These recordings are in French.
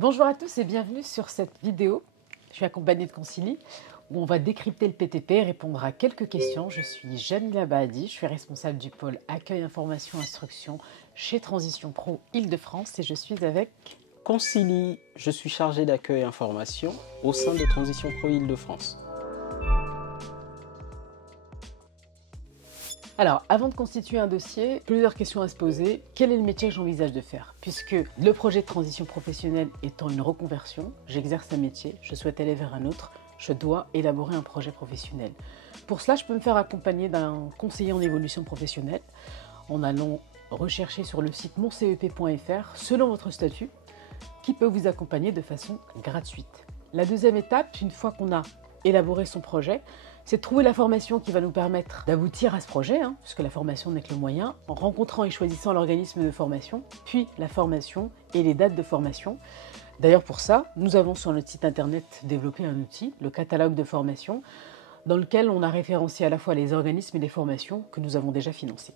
Bonjour à tous et bienvenue sur cette vidéo. Je suis accompagnée de Concili où on va décrypter le PTP et répondre à quelques questions. Je suis Jamila Bahadi, je suis responsable du pôle accueil, information, instruction chez Transition Pro Île-de-France et je suis avec Concili, je suis chargé d'accueil et information au sein de Transition Pro Île-de-France. Alors, avant de constituer un dossier, plusieurs questions à se poser. Quel est le métier que j'envisage de faire? Puisque le projet de transition professionnelle étant une reconversion, j'exerce un métier, je souhaite aller vers un autre, je dois élaborer un projet professionnel. Pour cela, je peux me faire accompagner d'un conseiller en évolution professionnelle en allant rechercher sur le site moncep.fr selon votre statut, qui peut vous accompagner de façon gratuite. La deuxième étape, une fois qu'on a élaboré son projet, c'est de trouver la formation qui va nous permettre d'aboutir à ce projet, puisque la formation n'est que le moyen, en rencontrant et choisissant l'organisme de formation, puis la formation et les dates de formation. D'ailleurs pour ça, nous avons sur notre site internet développé un outil, le catalogue de formation, dans lequel on a référencé à la fois les organismes et les formations que nous avons déjà financés.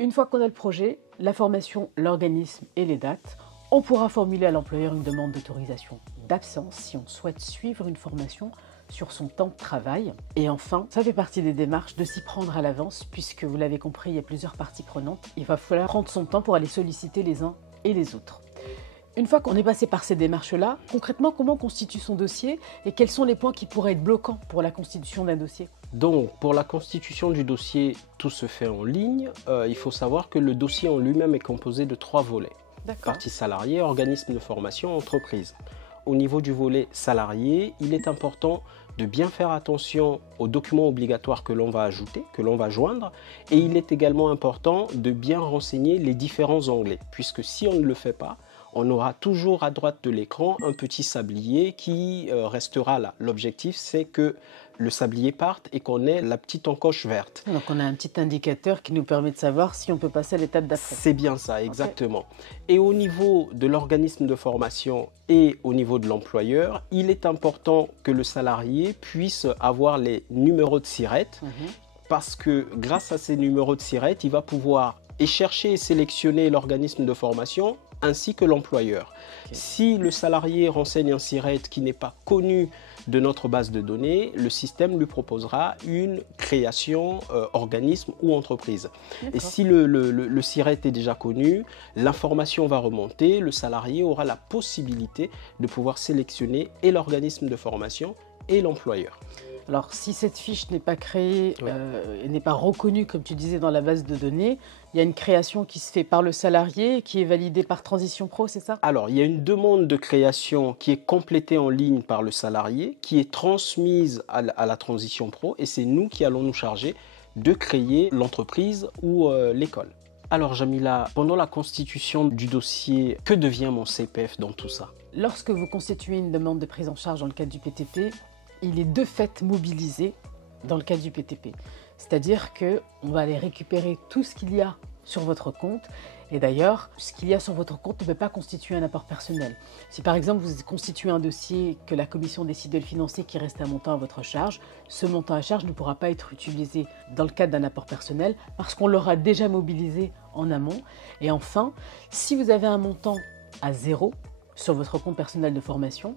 Une fois qu'on a le projet, la formation, l'organisme et les dates, on pourra formuler à l'employeur une demande d'autorisation d'absence si on souhaite suivre une formation sur son temps de travail. Et enfin, ça fait partie des démarches de s'y prendre à l'avance, puisque vous l'avez compris, il y a plusieurs parties prenantes. Il va falloir prendre son temps pour aller solliciter les uns et les autres. Une fois qu'on est passé par ces démarches-là, concrètement, comment on constitue son dossier et quels sont les points qui pourraient être bloquants pour la constitution d'un dossier? Donc, pour la constitution du dossier, tout se fait en ligne. Il faut savoir que le dossier en lui-même est composé de 3 volets. Partie salariée, organisme de formation, entreprise. Au niveau du volet salarié, il est important de bien faire attention aux documents obligatoires que l'on va ajouter, que l'on va joindre, et il est également important de bien renseigner les différents onglets, puisque si on ne le fait pas, on aura toujours à droite de l'écran un petit sablier qui restera là. L'objectif, c'est que le sablier parte et qu'on ait la petite encoche verte. Donc on a un petit indicateur qui nous permet de savoir si on peut passer à l'étape d'après. C'est bien ça, exactement. Okay. Et au niveau de l'organisme de formation et au niveau de l'employeur, il est important que le salarié puisse avoir les numéros de SIRET parce que grâce à ces numéros de SIRET, il va pouvoir chercher et sélectionner l'organisme de formation ainsi que l'employeur. Okay. Si le salarié renseigne un SIRET qui n'est pas connu de notre base de données, le système lui proposera une création organisme ou entreprise. Et si le SIRET est déjà connu, l'information va remonter, le salarié aura la possibilité de pouvoir sélectionner et l'organisme de formation et l'employeur. Alors, si cette fiche n'est pas créée, n'est pas reconnue, comme tu disais, dans la base de données, il y a une création qui se fait par le salarié et qui est validée par Transition Pro, c'est ça? Alors, il y a une demande de création qui est complétée en ligne par le salarié, qui est transmise à la Transition Pro, et c'est nous qui allons nous charger de créer l'entreprise ou l'école. Alors, Jamila, pendant la constitution du dossier, que devient mon CPF dans tout ça? Lorsque vous constituez une demande de prise en charge dans le cadre du PTP, il est de fait mobilisé dans le cadre du PTP. C'est-à-dire qu'on va aller récupérer tout ce qu'il y a sur votre compte. Et d'ailleurs, ce qu'il y a sur votre compte ne peut pas constituer un apport personnel. Si par exemple vous constituez un dossier que la commission décide de le financer qui reste un montant à votre charge, ce montant à charge ne pourra pas être utilisé dans le cadre d'un apport personnel parce qu'on l'aura déjà mobilisé en amont. Et enfin, si vous avez un montant à 0 sur votre compte personnel de formation,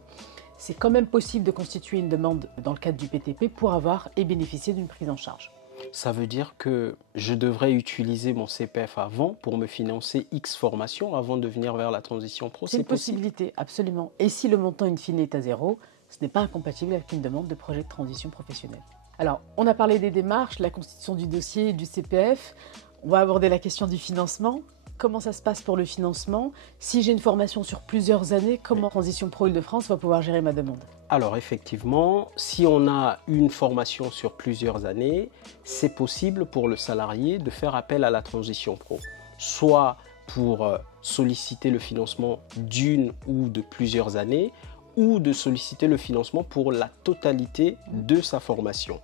c'est quand même possible de constituer une demande dans le cadre du PTP pour avoir et bénéficier d'une prise en charge. Ça veut dire que je devrais utiliser mon CPF avant pour me financer X formation avant de venir vers la Transition Pro? C'est une possibilité, absolument. Et si le montant in fine est à 0, ce n'est pas incompatible avec une demande de projet de transition professionnelle. Alors, on a parlé des démarches, la constitution du dossier et du CPF. On va aborder la question du financement. Comment ça se passe pour le financement? Si j'ai une formation sur plusieurs années, comment Transition Pro Île-de-France va pouvoir gérer ma demande? Alors effectivement, si on a une formation sur plusieurs années, c'est possible pour le salarié de faire appel à la Transition Pro. Soit pour solliciter le financement d'une ou de plusieurs années, ou de solliciter le financement pour la totalité de sa formation.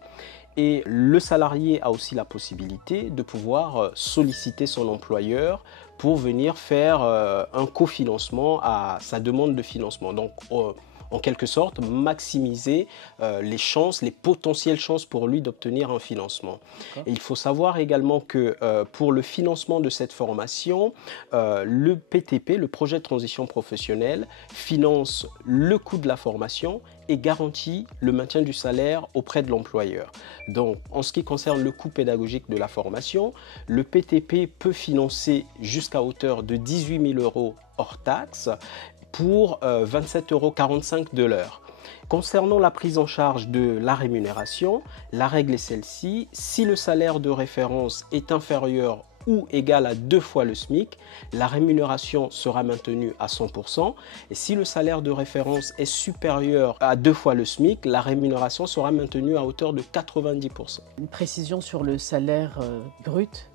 Et le salarié a aussi la possibilité de pouvoir solliciter son employeur pour venir faire un cofinancement à sa demande de financement. Donc, en quelque sorte maximiser les chances, les potentielles chances pour lui d'obtenir un financement. Et il faut savoir également que pour le financement de cette formation, le PTP, le projet de transition professionnelle, finance le coût de la formation et garantit le maintien du salaire auprès de l'employeur. Donc, en ce qui concerne le coût pédagogique de la formation, le PTP peut financer jusqu'à hauteur de 18 000 € hors taxe pour 27,45 € de l'heure. Concernant la prise en charge de la rémunération, la règle est celle-ci: si le salaire de référence est inférieur ou égal à 2 fois le SMIC, la rémunération sera maintenue à 100%. Et si le salaire de référence est supérieur à 2 fois le SMIC, la rémunération sera maintenue à hauteur de 90%. Une précision sur le salaire brut?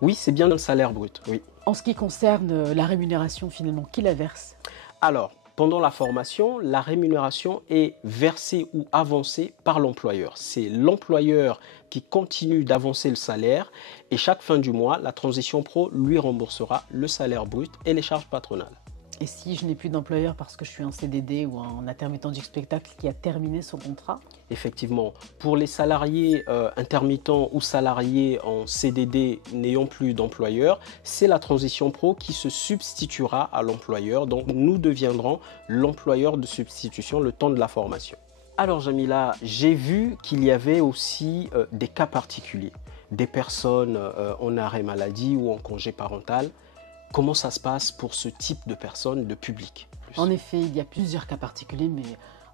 Oui, c'est bien le salaire brut, oui. En ce qui concerne la rémunération, finalement, qui la verse? Alors, pendant la formation, la rémunération est versée ou avancée par l'employeur. C'est l'employeur qui continue d'avancer le salaire et chaque fin du mois, la Transition Pro lui remboursera le salaire brut et les charges patronales. Et si je n'ai plus d'employeur parce que je suis un CDD ou un intermittent du spectacle qui a terminé son contrat? Effectivement, pour les salariés intermittents ou salariés en CDD n'ayant plus d'employeur, c'est la Transition Pro qui se substituera à l'employeur. Donc nous deviendrons l'employeur de substitution le temps de la formation. Alors Jamila, j'ai vu qu'il y avait aussi des cas particuliers, des personnes en arrêt maladie ou en congé parental. Comment ça se passe pour ce type de personnes, de public? En effet, il y a plusieurs cas particuliers, mais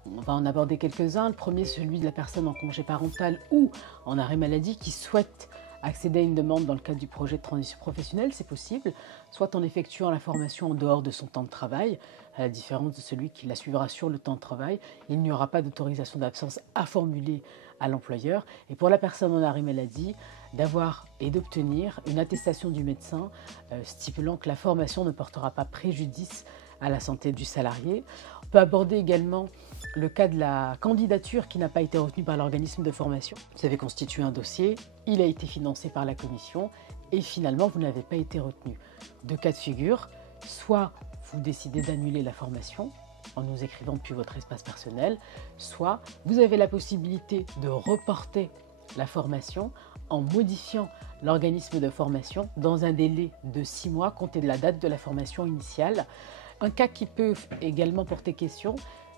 on va en aborder quelques-uns. Le premier, celui de la personne en congé parental ou en arrêt maladie qui souhaite accéder à une demande dans le cadre du projet de transition professionnelle. C'est possible, soit en effectuant la formation en dehors de son temps de travail, à la différence de celui qui la suivra sur le temps de travail. Il n'y aura pas d'autorisation d'absence à formuler à l'employeur. Et pour la personne en arrêt maladie, d'avoir et d'obtenir une attestation du médecin stipulant que la formation ne portera pas préjudice à la santé du salarié. On peut aborder également le cas de la candidature qui n'a pas été retenue par l'organisme de formation. Vous avez constitué un dossier, il a été financé par la commission et finalement vous n'avez pas été retenu. Deux cas de figure, soit vous décidez d'annuler la formation en nous écrivant depuis votre espace personnel, soit vous avez la possibilité de reporter la formation en modifiant l'organisme de formation dans un délai de 6 mois compté de la date de la formation initiale. Un cas qui peut également porter question: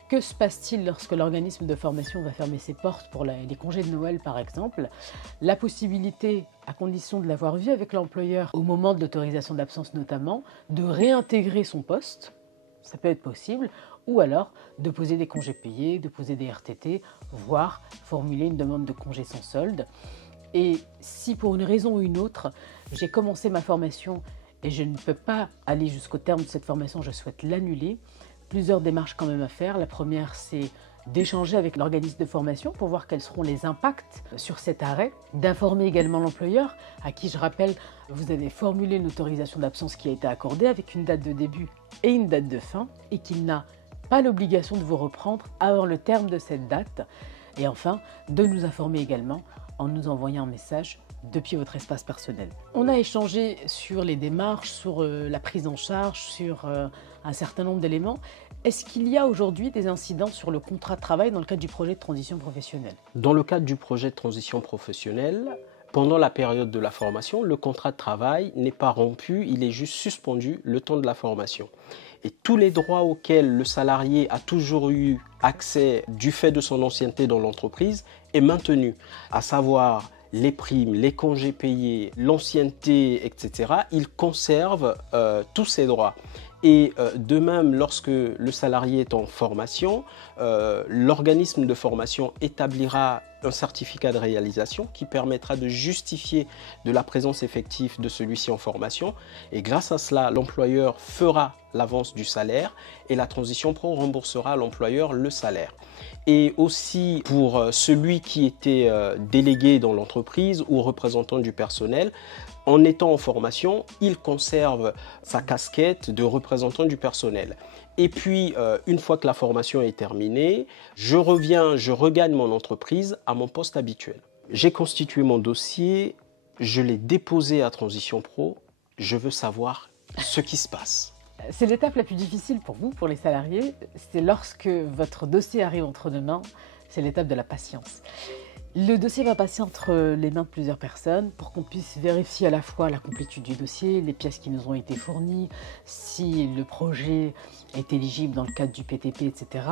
que se passe-t-il lorsque l'organisme de formation va fermer ses portes pour les congés de Noël par exemple? La possibilité, à condition de l'avoir vu avec l'employeur au moment de l'autorisation d'absence notamment, de réintégrer son poste, ça peut être possible, ou alors de poser des congés payés, de poser des RTT, voire formuler une demande de congé sans solde. Et si pour une raison ou une autre, j'ai commencé ma formation et je ne peux pas aller jusqu'au terme de cette formation, je souhaite l'annuler, plusieurs démarches quand même à faire. La première, c'est d'échanger avec l'organisme de formation pour voir quels seront les impacts sur cet arrêt, d'informer également l'employeur, à qui je rappelle, vous avez formulé une autorisation d'absence qui a été accordée avec une date de début et une date de fin, et qu'il n'a pas l'obligation de vous reprendre avant le terme de cette date. Et enfin, de nous informer également en nous envoyant un message depuis votre espace personnel. On a échangé sur les démarches, sur la prise en charge, sur un certain nombre d'éléments. Est-ce qu'il y a aujourd'hui des incidents sur le contrat de travail dans le cadre du projet de transition professionnelle? Dans le cadre du projet de transition professionnelle, pendant la période de la formation, le contrat de travail n'est pas rompu, il est juste suspendu le temps de la formation. Et tous les droits auxquels le salarié a toujours eu accès du fait de son ancienneté dans l'entreprise est maintenu, à savoir les primes, les congés payés, l'ancienneté, etc. Il conserve tous ces droits. Et de même, lorsque le salarié est en formation, l'organisme de formation établira un certificat de réalisation qui permettra de justifier de la présence effective de celui-ci en formation. Et grâce à cela, l'employeur fera l'avance du salaire et la Transition Pro remboursera à l'employeur le salaire. Et aussi pour celui qui était délégué dans l'entreprise ou représentant du personnel, en étant en formation, il conserve sa casquette de représentant du personnel. Et puis, une fois que la formation est terminée, je regagne mon entreprise à mon poste habituel. J'ai constitué mon dossier, je l'ai déposé à Transition Pro, je veux savoir ce qui se passe. C'est l'étape la plus difficile pour vous, pour les salariés. C'est lorsque votre dossier arrive entre nos mains, c'est l'étape de la patience. Le dossier va passer entre les mains de plusieurs personnes pour qu'on puisse vérifier à la fois la complétude du dossier, les pièces qui nous ont été fournies, si le projet est éligible dans le cadre du PTP, etc.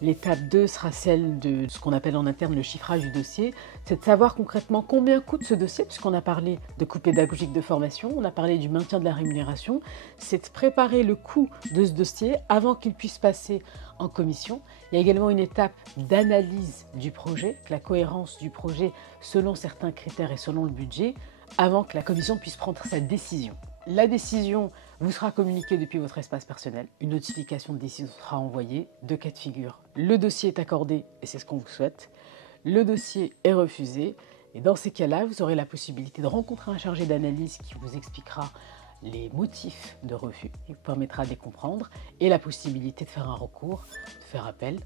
L'étape 2 sera celle de ce qu'on appelle en interne le chiffrage du dossier. C'est de savoir concrètement combien coûte ce dossier, puisqu'on a parlé de coût pédagogique de formation, on a parlé du maintien de la rémunération. C'est de préparer le coût de ce dossier avant qu'il puisse passer en commission. Il y a également une étape d'analyse du projet, la cohérence du projet selon certains critères et selon le budget, avant que la commission puisse prendre sa décision. La décision vous sera communiquée depuis votre espace personnel. Une notification de décision sera envoyée. Deux cas de figure. Le dossier est accordé, et c'est ce qu'on vous souhaite. Le dossier est refusé. Et dans ces cas-là, vous aurez la possibilité de rencontrer un chargé d'analyse qui vous expliquera les motifs de refus, qui vous permettra de les comprendre, et la possibilité de faire un recours, de faire appel,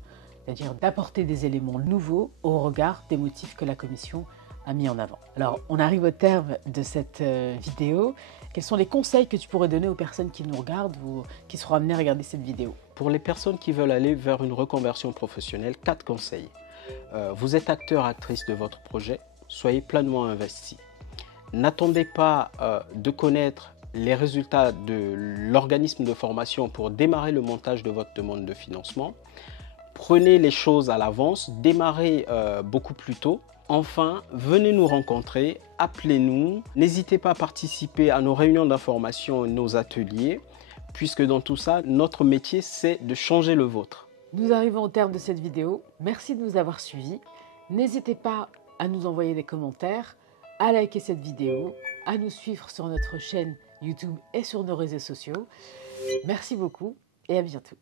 c'est-à-dire d'apporter des éléments nouveaux au regard des motifs que la commission a mis en avant. Alors, on arrive au terme de cette vidéo. Quels sont les conseils que tu pourrais donner aux personnes qui nous regardent ou qui seront amenées à regarder cette vidéo? Pour les personnes qui veulent aller vers une reconversion professionnelle, 4 conseils. Vous êtes acteur, actrice de votre projet, soyez pleinement investi. N'attendez pas de connaître les résultats de l'organisme de formation pour démarrer le montage de votre demande de financement. Prenez les choses à l'avance, démarrez beaucoup plus tôt. Enfin, venez nous rencontrer, appelez-nous. N'hésitez pas à participer à nos réunions d'information, nos ateliers, puisque dans tout ça, notre métier, c'est de changer le vôtre. Nous arrivons au terme de cette vidéo. Merci de nous avoir suivis. N'hésitez pas à nous envoyer des commentaires, à liker cette vidéo, à nous suivre sur notre chaîne YouTube et sur nos réseaux sociaux. Merci beaucoup et à bientôt.